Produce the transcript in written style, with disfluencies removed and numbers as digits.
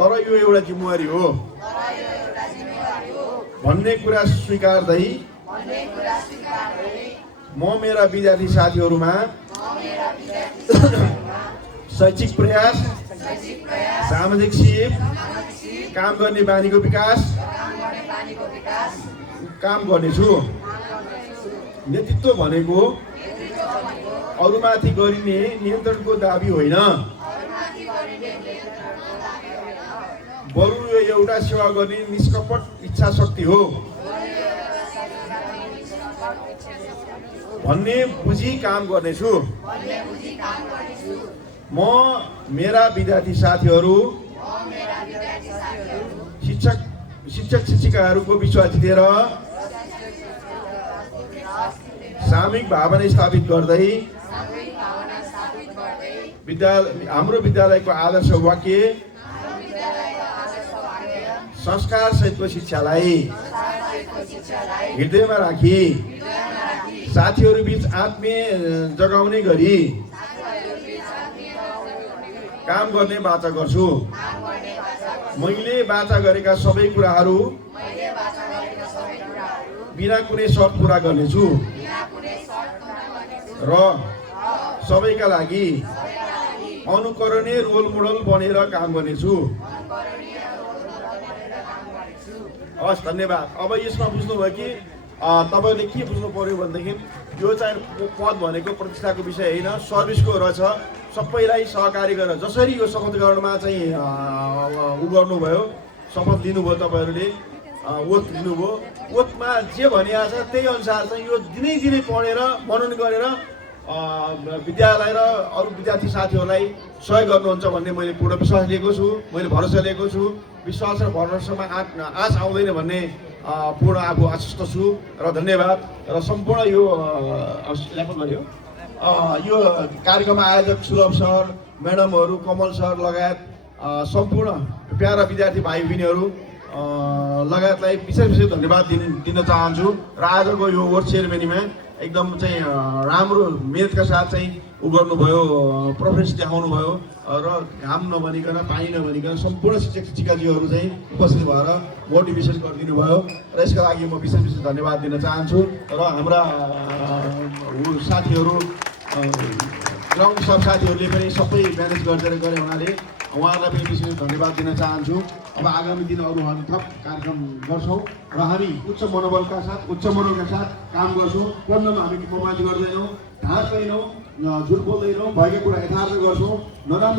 तर यो एउटा जिम्मेवारी हो भन्ने कुरा स्वीकार्दै म मेरा विद्यार्थी साथीहरूमा शैक्षिक प्रयास सामाजिक सिप काम गर्ने बानीको विकास काम गर्नेछु। नेतृत्व भनेको अरूमाथि गरिने नियन्त्रणको दाबी होइन, बरु यो एउटा सेवा गर्ने निष्कपट इच्छा शक्ति हो भन्ने बुझी काम गर्नेछु। म मेरा विद्यार्थी साथीहरू शिक्षक शिक्षिकाहरूको विश्वास जितेर सामूहिक भावना स्थापित गर्दै हाम्रो विद्यालयको आदर्श वाक्य संस्कार सहितको शिक्षालाई हृदयमा राखी साथीहरू बीच आत्मीय जगाउने गरी काम गर्ने वाचा गर्छु। मैले वाचा गरेका सबै कुराहरू बिना कुनै शर्त पूरा गर्नेछु र सबैका लागि अनुकरणीय रोल मोडल बनेर काम गर्नेछु। हस्, धन्यवाद। अब यसमा बुझ्नुभयो कि तपाईँले के बुझ्नु पर्यो भनेदेखि यो चाहिँ पद भनेको प्रतिष्ठाको विषय होइन, सर्भिसको रहेछ। सबैलाई सहकारी गरेर जसरी यो शपथ ग्रहणमा चाहिँ उ गर्नुभयो, शपथ लिनुभयो, तपाईँहरूले ओथ लिनुभयो, ओथमा जे भनिएको छ त्यही अनुसार चाहिँ यो दिनै पढेर मनन गरेर विद्यालय र अरू विद्यार्थी साथीहरूलाई सहयोग गर्नुहुन्छ भन्ने मैले पूर्ण विश्वास लिएको छु, मैले भरोसा लिएको छु। विश्वास र भरोसामा आश आउँदैन भन्ने पूर्ण आफू आश्वस्त छु र धन्यवाद। र सम्पूर्ण यो ल्यापट गर्यो यो कार्यक्रम आयोजक सुलभ सर, म्याडमहरू, कमल सर लगायत सम्पूर्ण प्यारा विद्यार्थी भाइ बहिनीहरू लगायतलाई विशेष धन्यवाद दिन चाहन्छु। र आजको यो वर्ड सेरेमनीमा एकदम चाहिँ राम्रो मेहनतका साथ चाहिँ उ गर्नुभयो, प्रेफरेन्स देखाउनु भयो र घाम नभनिकन पानी नभनिकन सम्पूर्ण शिक्षक शिक्षिकाजीहरू चाहिँ उपस्थित भएर मोटिभेसन गरिदिनु भयो र यसका लागि म विशेष धन्यवाद दिन चाहन्छु। र हाम्रा साथीहरू ग्राउन्ड सब साथीहरूले पनि सबै म्यानेज गरेर गरे हुनाले उहाँहरूलाई पनि विशेष धन्यवाद दिन चाहन्छु। अब आगामी दिन अरू हामी थप कार्यक्रम गर्छौँ र हामी उच्च मनोबलका साथ उच्च मनोबलका साथ काम गर्छौँ। प्रबन्धनमा हामी बमबाजी गर्दैनौँ, ढाँट्दैनौँ, झुट बोल्दैनौँ, भएकै कुरा यथार्थ गर्छौँ। नराम्रो